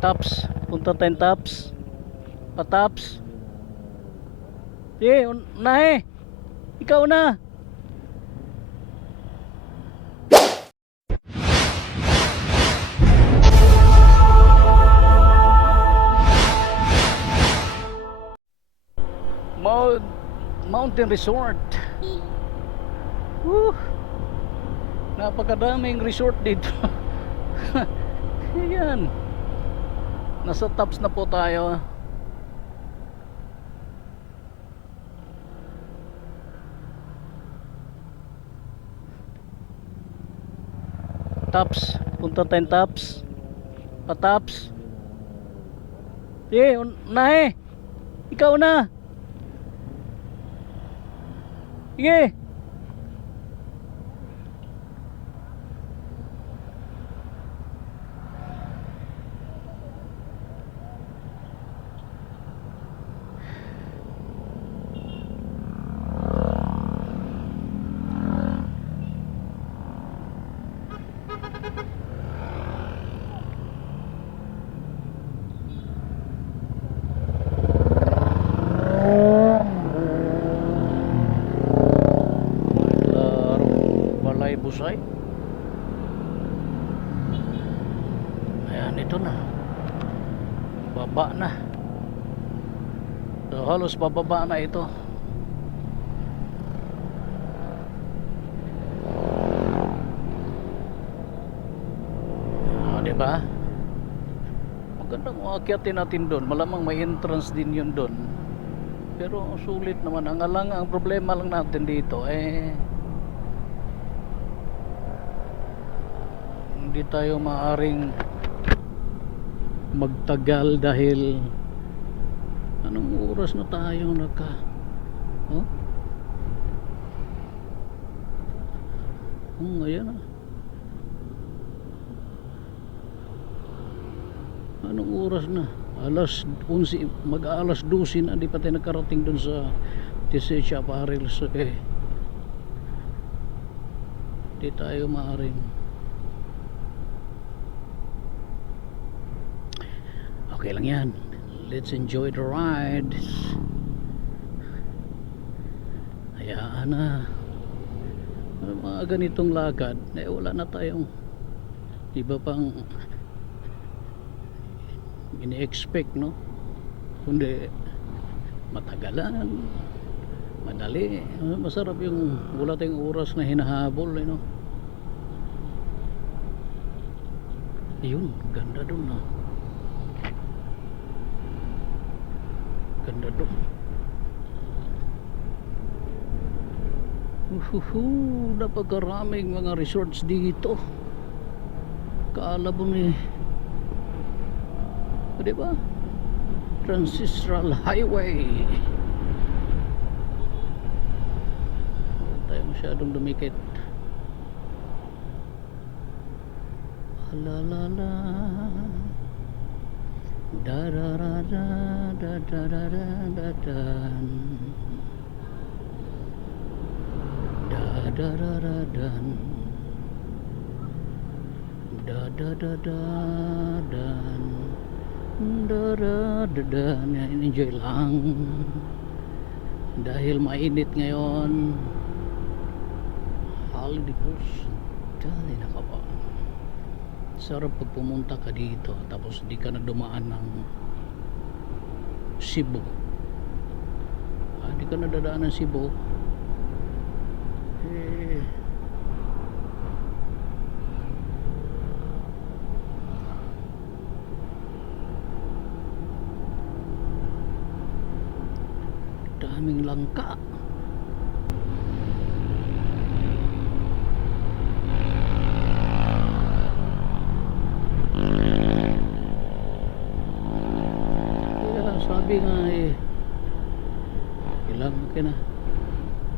Tops, punta tayong Tops. Pa-Tops. Eh, na eh. Ikaw na. Mountain Resort. Woo! Napakadaming resort dito. Ayan. Nasa Tops na po tayo. Tops, punta tayong Tops. Pa-Tops. Eh, na eh. Ikaw na. Sige. Balay Busay. Ayan, ito na. Baba na. So, halos bababa na ito. Diba? Magandang uakyatin natin doon. Malamang may entrance din yun doon. Pero sulit naman. Ang problema lang natin dito hindi tayo maaring magtagal dahil anong oras na tayo ayan na. Anong oras na? Alas 11, mag-alas 12 na, di pa tayo nakarating dun sa TC Apparel. So, di tayo maaring okay lang yan. Let's enjoy the ride. Hayaan na. Mga ganitong lakad wala na tayong iba pang ini-expect, no? Kundi matagalan, madali. Masarap yung wala tayong oras na hinahabol, no? Yun, ganda dun, no? Ganda dun. Napakaraming mga resorts dito. Kaalabon diba? Transistral Highway. Huwag tayo masyadong dumikit. La la la da da da da da da da da da da da da da dan da da da da dan da da da dan. Enjoy lang dahil mainit ngayon. Holiday Coast. Dali na ka ba? Sarap pag pumunta ka dito tapos di ka na dumaan ng Cebu. Di ka na dadaan ng Cebu. Daming langka. Kaya sabi nga ilang na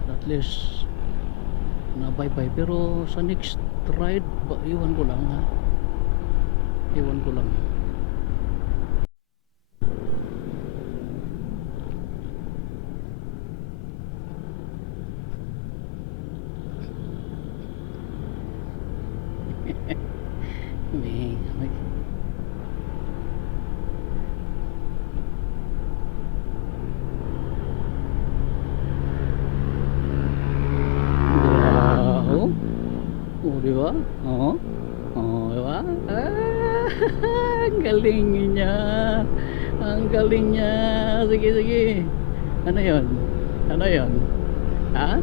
at least na bye-bye. Pero sa next ride iwan ko lang may Oh, di ba? Oo. Oh, di ba? Ah, ang galing niya. Ang galing niya. Sige, sige. Ano yon? Ano yon? Ha?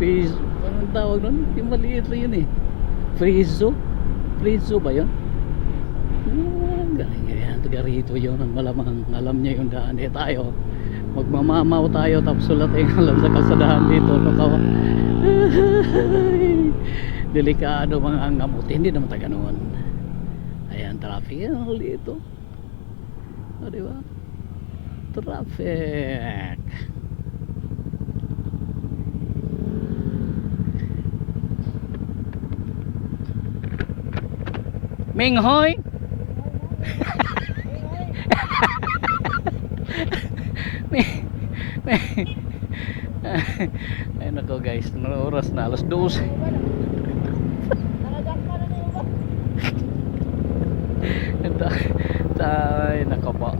Fish, anong tawag nun? Yung maliit lang yun eh. Frizo? Frizo ba yun? Ah, ang galing niya yan. Taga rito yun. Ang malamang alam niya yung daan. Eh tayo, magmamamaw tayo tapos wala tayong alam sa kasadahan dito. No, delikado mga angamot. Hindi naman taga noon. Ayan, traffic. Ayan, huli ito. O, diba? Traffic. Minghoy. Ay nako guys, ano oras na? Alas 12. Ay nako po.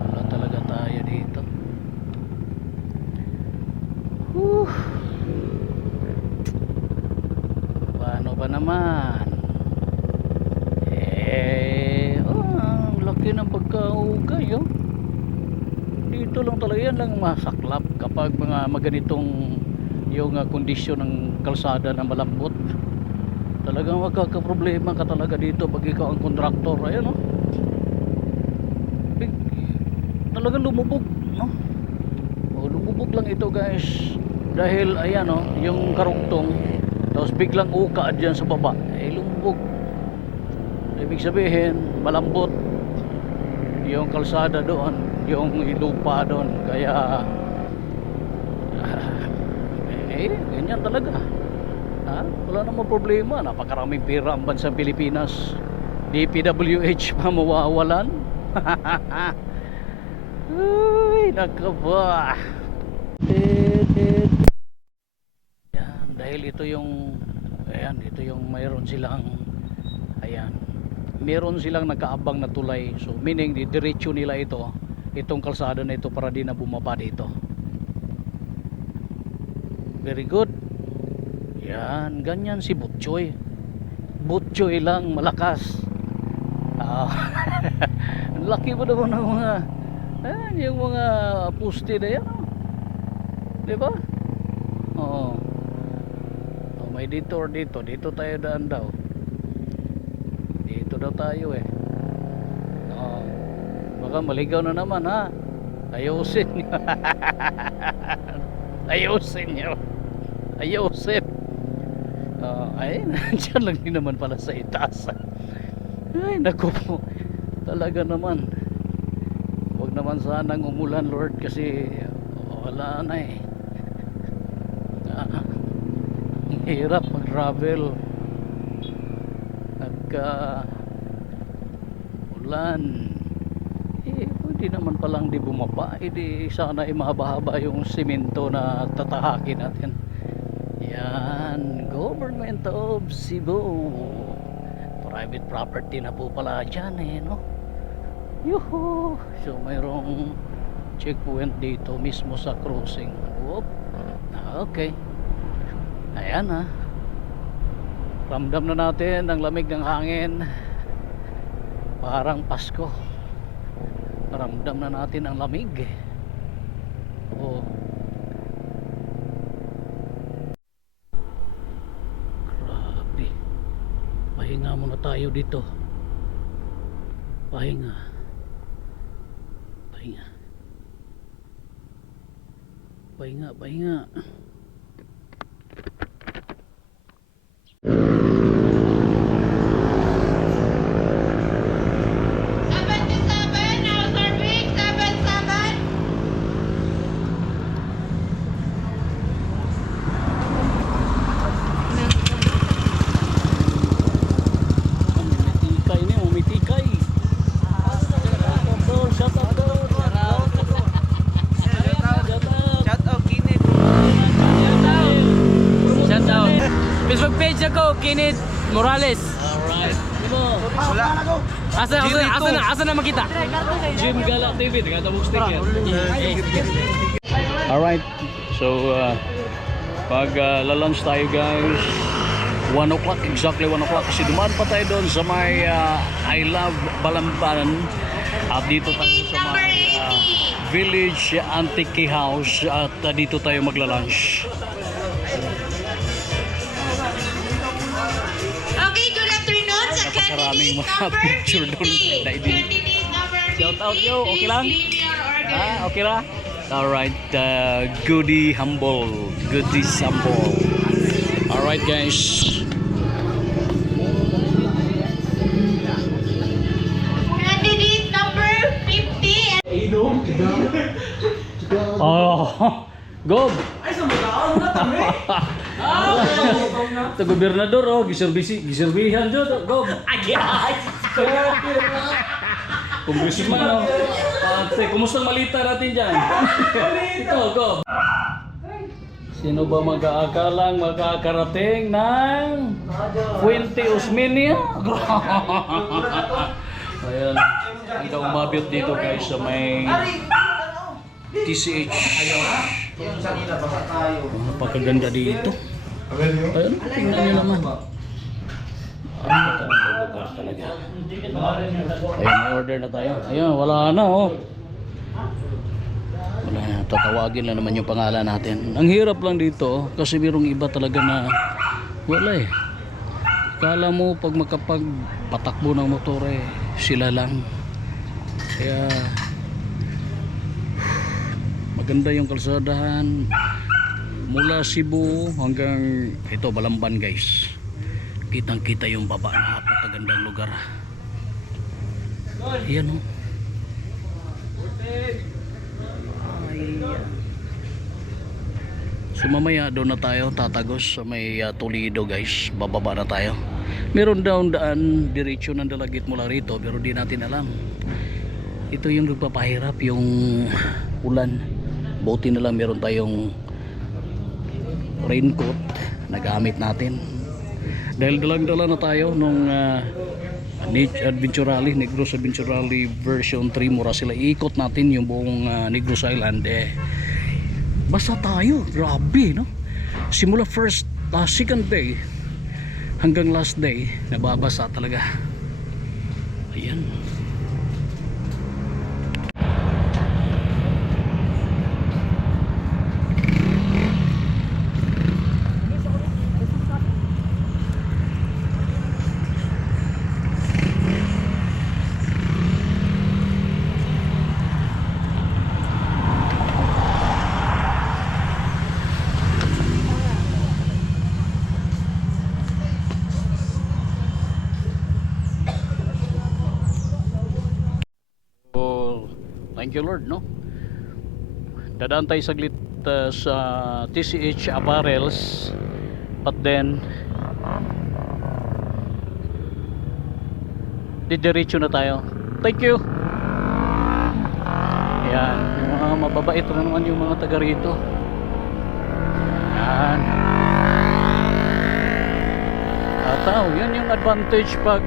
Wala talaga tayo dito. Paano ba naman? Ang laki ng pagkaugay, oh. Dito lang talaga yan lang masaklap kapag mga maganitong yung kondisyon ng kalsada na malambot. Talagang magkakaproblema ka talaga dito pag ikaw ang kontraktor. Ayan, oh. Talagang lumubog, no? Oh, lumubog lang ito guys. Dahil ayan, oh, yung karugtong tapos biglang uka dyan sa baba, eh lumubog. Ibig sabihin malambot yung kalsada doon, yung lupa doon. Kaya ganyan talaga, ha? Wala namang problema. Napakaraming pera ang bansang Pilipinas. DPWH pa mawawalan. Ay nakaba. Yan, dahil ito yung ayan, ito yung mayroon silang ayan, meron silang nakaabang na tulay. So meaning diretso nila itong kalsada na ito para di na bumaba dito. Very good. Yan, ganyan si Butchoy. Butchoy lang malakas. Ang laki mo naman ng mga yung mga poste na yan, oh. Diba? Oo. Oh, may detour dito. Dito tayo daan daw. Dito daw tayo eh. Oh, baka maligaw na naman, ha? Ayusin nyo. Ayusin nyo. Ayusin. Ay, nandiyan lang din naman pala sa itaas. Ay, naku po. Talaga naman. Huwag naman sanang umulan, Lord, kasi wala na eh. Hirap mag-travel nagka ulan. Pwede naman palang di bumaba. Di sana mahaba-haba yung simento na tatahakin natin. Yan, Government of Cebu. Private property na po pala dyan eh, no? Yuhu! So mayroong checkpoint dito mismo sa crossing. Whoop. Okay. Ayan, ha. Ramdam na natin ang lamig ng hangin. Parang Pasko. Ramdam na natin ang lamig. Oh. Grabe. Pahinga muna tayo dito. Pahinga. Pahinga. Pahinga, pahinga. Facebook page ako, Kinit Morales. Alright. Wala. Asa na makita? Jim Gala TV, taga-tabog sticker. Alright, so pag lalunch tayo guys, 1 o'clock, exactly 1 o'clock kasi dumaan pa tayo doon sa may I Love Balamban at dito tayo sa may Village Antique House at dito tayo magla-lunch. Okay, good afternoon sa Napakaraming candidate mga number picture doon 50. na idin. Candidate number 50. Shout out yo, okay lang? Please claim your order. Okay ra? Alright, Goody Humble. Goody Humble. Alright guys. Candidate number 50. Oh, Gob. Ay, sa magaon na tami. Ito gobernador oh, giserbihan dyan Gob. Congressman oh. Ate, kumusta malita natin dyan? Ito, Gob. Sino ba mag-aakalang makakarating ng Fuente Osmeña? Ayan, hanggang umabot dito guys sa may TCH. Napakaganda dito. Ayun, tingnan nyo naman. Talaga. Ayun, may order na tayo. Ayun, wala na oh. Wala na, tatawagin lang naman yung pangalan natin. Ang hirap lang dito kasi mayroong iba talaga na wala eh. Kala mo pag makapagpatakbo ng motor eh, sila lang. Kaya maganda yung kalsadahan mula Cebu hanggang ito Balamban guys. Kitang kita yung baba, napakagandang lugar. Ayan o. So mamaya doon na tayo tatagos sa may Toledo guys. Bababa na tayo. Meron daw daan diretso ng Dalagit mula rito pero di natin alam. Ito yung nagpapahirap yung ulan. Buti na lang meron tayong raincoat na gamit natin. Dahil dalang-dala na tayo nung Adventure Rally, Negros Adventure Rally version 3, mura sila ikot natin yung buong Negros Island eh. Basta tayo, grabe no. Simula second day hanggang last day nababasa talaga. Ayan. Thank you Lord no. Dadaan tayo saglit sa TCH Apparels but then didiretso na tayo. Thank you. Ayan, yung mga mababait na naman yung mga taga rito. Ayan. Ataw, yun yung advantage pag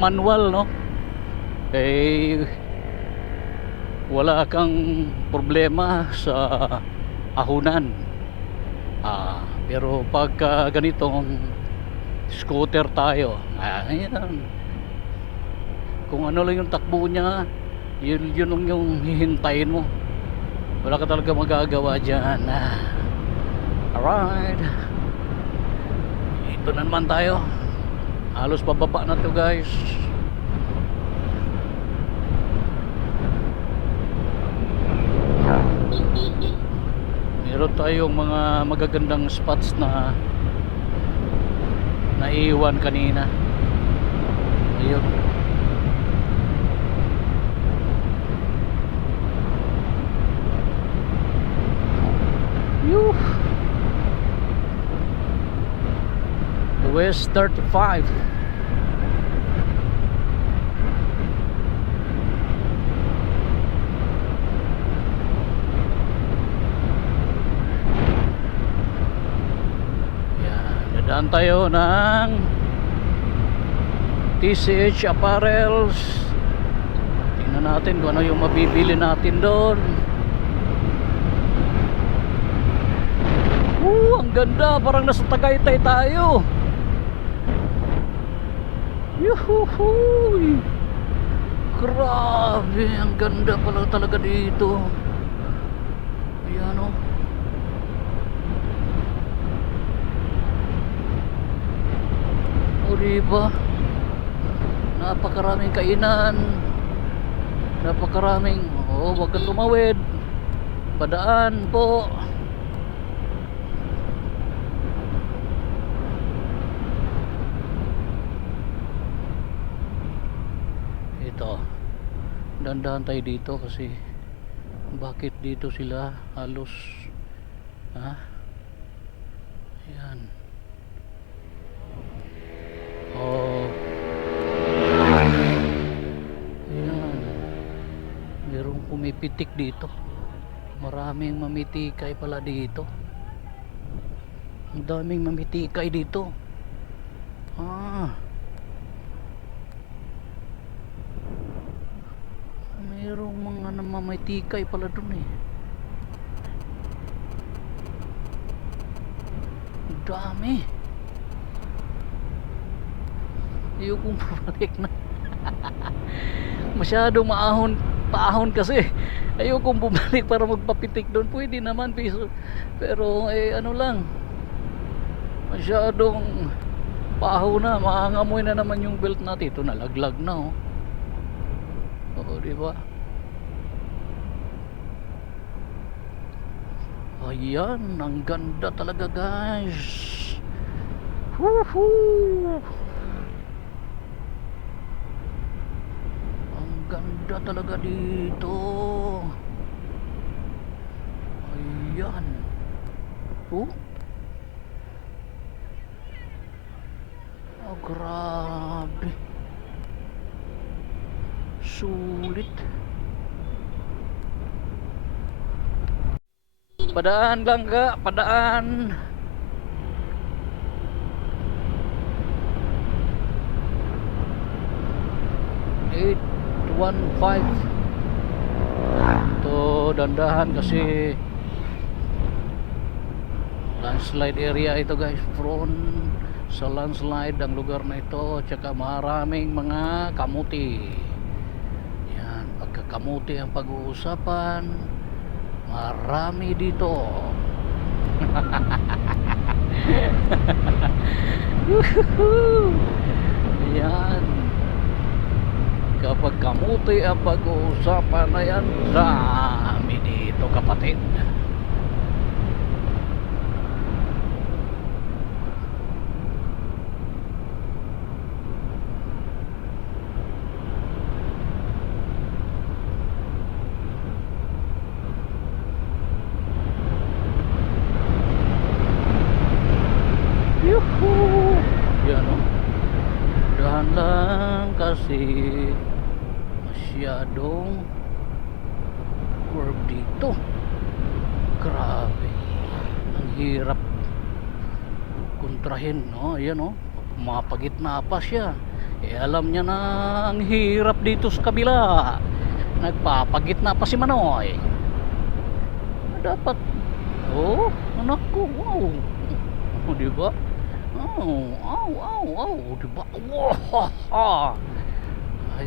manual no. Eh wala kang problema sa ahunan. Pero pagka ganitong scooter tayo, ayan, kung ano lang yung takbo niya, yun lang yung hihintayin mo. Wala ka talaga magagawa dyan. Alright, ito na naman tayo. Halos pababa na to guys. Meron tayong mga magagandang spots na naiwan kanina. Ayun. Yuh. West 35. Daan tayo ng TCH Apparels. Tingnan natin kung ano yung mabibili natin doon. Ang ganda, parang nasa Tagaytay tayo. Yuhuhuy! Grabe, ang ganda pala talaga dito. Ayan o. O diba? Napakaraming kainan. Napakaraming, wag kang tumawid. Padaan po. Ito, dandahan tayo dito kasi bakit dito sila halos ayan, ayan, merong pumipitik dito, maraming mamitikay pala dito, ang daming mamitikay dito. Mayroong mga namamitikay pala dun eh. Dami. Ayokong bumalik na. Masyadong paahon kasi. Ayokong bumalik para magpapitik doon. Pwede naman piso. Pero ano lang. Masyadong paahon na. Maangamoy na naman yung belt natin. Ito nalaglag na oh. Oo, diba? Ayan, ang ganda talaga guys. Woohoo! Ang ganda talaga dito. Ayan. Grabe. Sulit. Padaan lang ka, padaan. Eight 1.5. Ito dandahan kasi landslide area ito guys. Prone sa landslide ang lugar na ito, tsaka maraming mga kamuti. Yan, pagkakamuti ang pag-uusapan, marami dito. Yan, kapag kamuti ang pag-uusapan na yan, dami dito kapatid. Yuhuu! Yan o. Dahan lang kasi masyadong curve dito. Grabe. Ang hirap kontrahin, no? Ayan o. Mapagitna pa siya. Alam niya na ang hirap dito sa kabila. Nagpapagitna pa si Manoy. Dapat. Anak ko. Wow. Diba? Diba? Wow. Ay,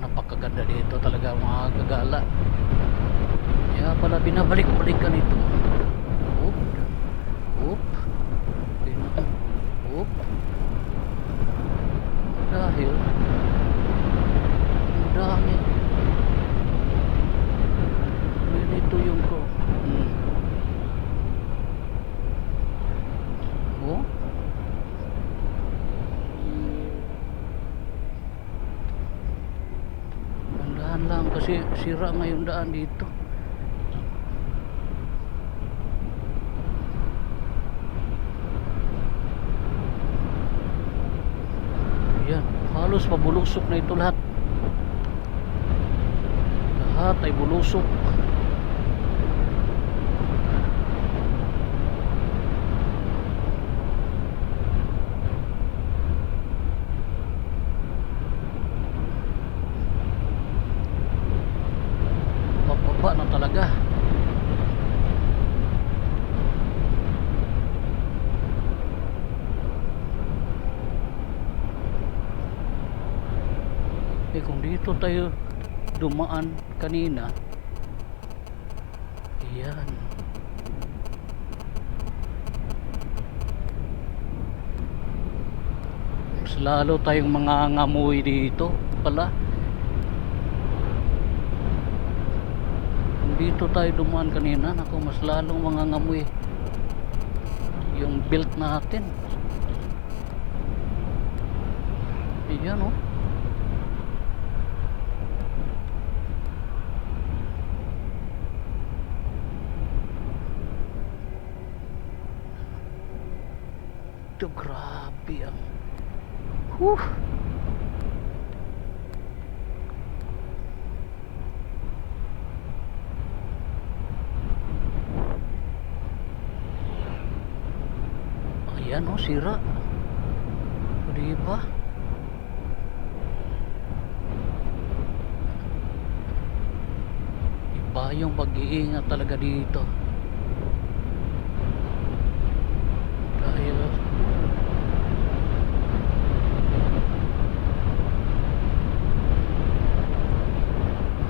napakaganda dito talaga mga kagala. Kaya pala binabalik-balikan ito. Dahil ang dami. Ganito yung ko. Dandahan lang kasi sira ngayon daan dito. Yan, halos pabulusok na ito lahat. Lahat ay bulusok. kung dito tayo dumaan kanina, ayan, mas lalo tayong mga ngamoy dito pala. Kung dito tayo dumaan kanina, naku, mas lalong mga ngamoy yung built natin. Ayan, oh. Ito, grabe ang ayan, oh, sira. O, diba? Iba yung pag-iingat talaga dito. Dahil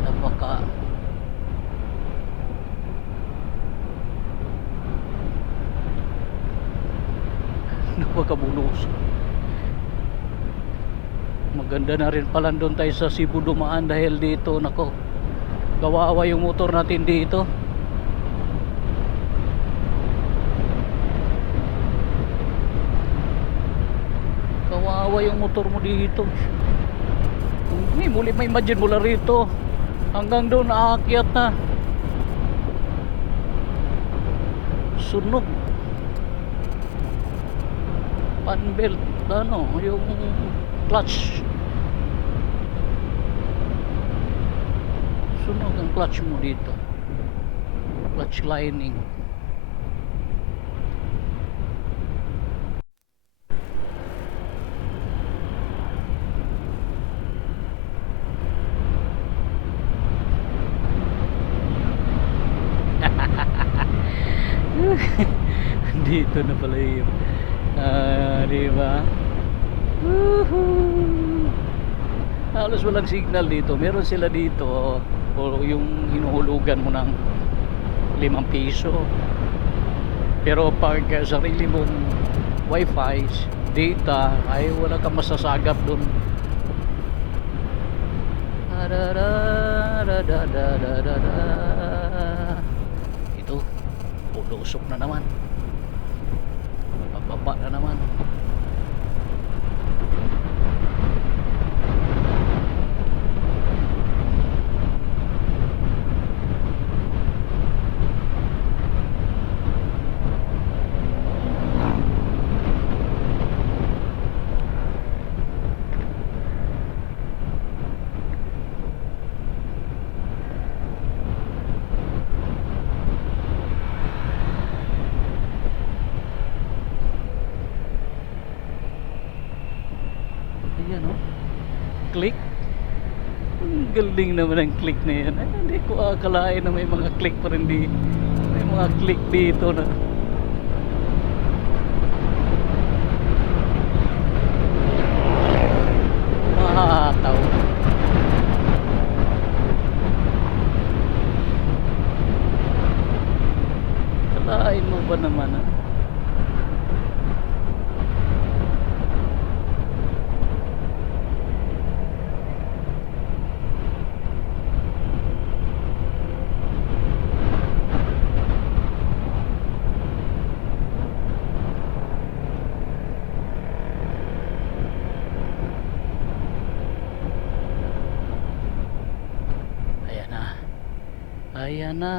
napaka napakabulos. Maganda na rin pala doon tayo sa Cebu dumaan dahil dito, nako, kawawa yung motor natin dito. Kawawa yung motor mo dito. May imagine mula rito hanggang doon aakyat na sunog panbelt, ano, yung clutch, sunog ang clutch mo dito, clutch lining. Dito na pala yun. Diba? Halos walang signal dito. Meron sila dito o yung hinuhulugan mo ng 5 piso. Pero pag sarili mong wifi, data, ay wala kang masasagap dun. Ito, pulusok na naman. Pababa na naman. Ayan, oh. Click. Ang galing naman ang click na yan. Ay, hindi ko akalain na may mga click pa rin di. May mga click dito na. Mahataw. Akalain mo ba naman, ah? Ayan na.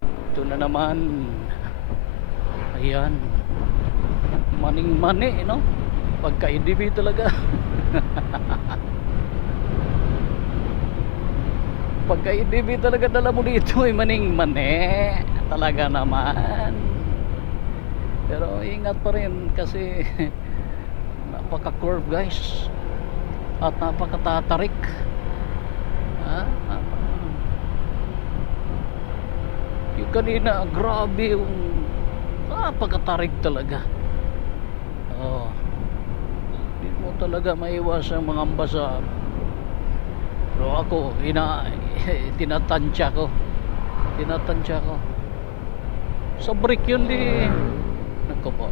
Ito na naman. Ayan. Maning-mani, no? Pagka-IDB talaga. Pagka-IDB talaga dala mo dito, ay maning-mani. Talaga naman. Pero ingat pa rin kasi napaka-curve, guys. At napakatatarik. Yung kanina, grabe yung napakatarik talaga. Oh. talaga maiwasan mangamba sa, pero ako tinatansya ko sa break yun di. Nako po,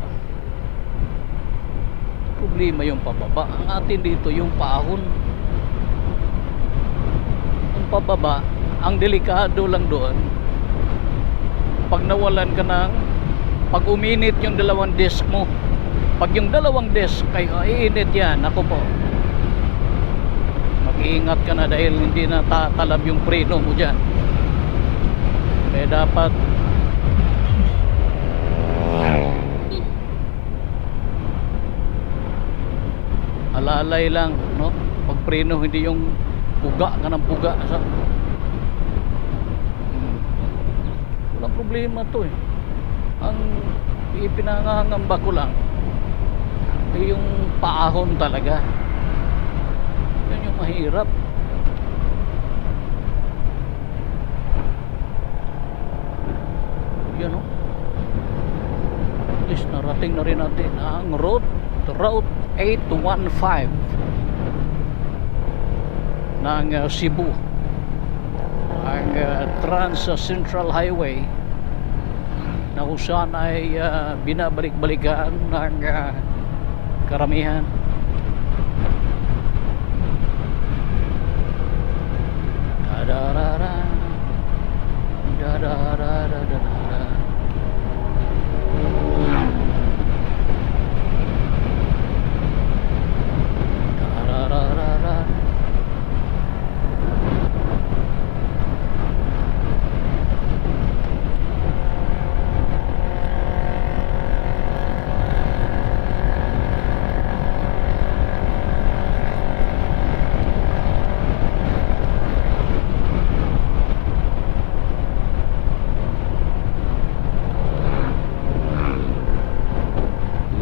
problema yung pababa. Ang atin dito yung paahon. Ang pababa, ang delikado lang doon pag nawalan ka ng, pag uminit yung dalawang disc mo. Pag yung dalawang disc kayo iinit yan, ako po, mag-iingat ka na dahil hindi na tatalab yung preno mo dyan. Kaya dapat alalay lang, no? Pag preno, hindi yung puga ka ng puga sa walang problema to eh. Ang ipinangangamba ko lang ay yung paahon talaga. Yan yung mahirap. Yan o. At least narating na rin natin ang route 815 ng Cebu, ang Trans Central Highway na kung saan ay binabalik-balikan ng karamihan. Da-da-da-da, da-da-da-da-da-da. Da-da-da-da-da.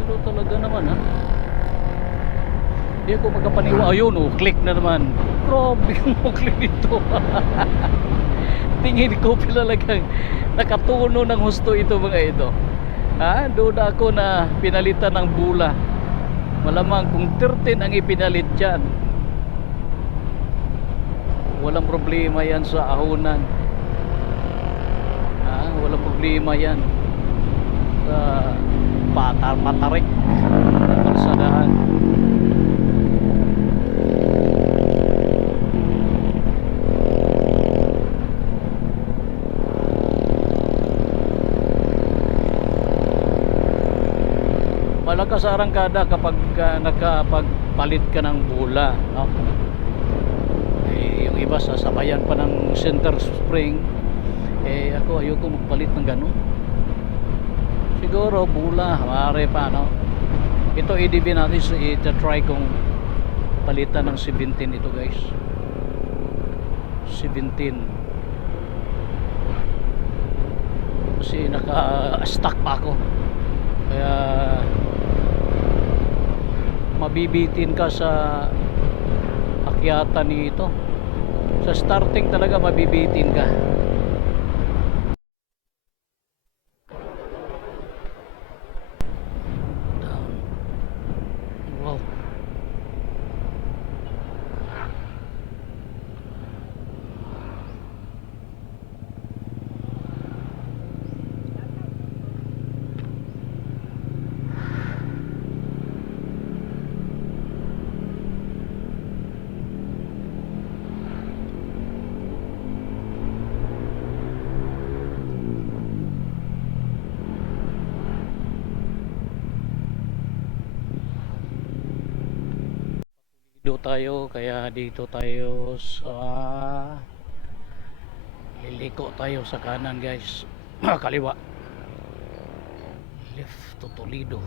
Pero talaga naman ha, hindi ako magkapaniwa. Ayun oh, click na naman. Grabe yung click dito. Tingin ko pinalagang nakatuno ng husto ito mga ito. Ha? Doon ako na pinalitan ng bula. Malamang kung 13 ang ipinalit dyan, walang problema yan sa ahonan. Ha? Walang problema yan sa matarik ng kalsadahan. Malakas sa arangkada kapag nakapagpalit ka ng bula, no? Eh, yung iba sasabayan pa ng center spring. Eh ako ayoko magpalit ng ganun. Siguro bula, maaari pa, no? Ito EDB natin, so ita-try kong palitan ng 17 ito guys. 17. Kasi naka-stuck pa ako. Kaya mabibitin ka sa akyatan nito. Sa starting talaga mabibitin ka. Wow. Kaya dito tayo sa liliko tayo sa kanan guys. Kaliwa, left to Toledo.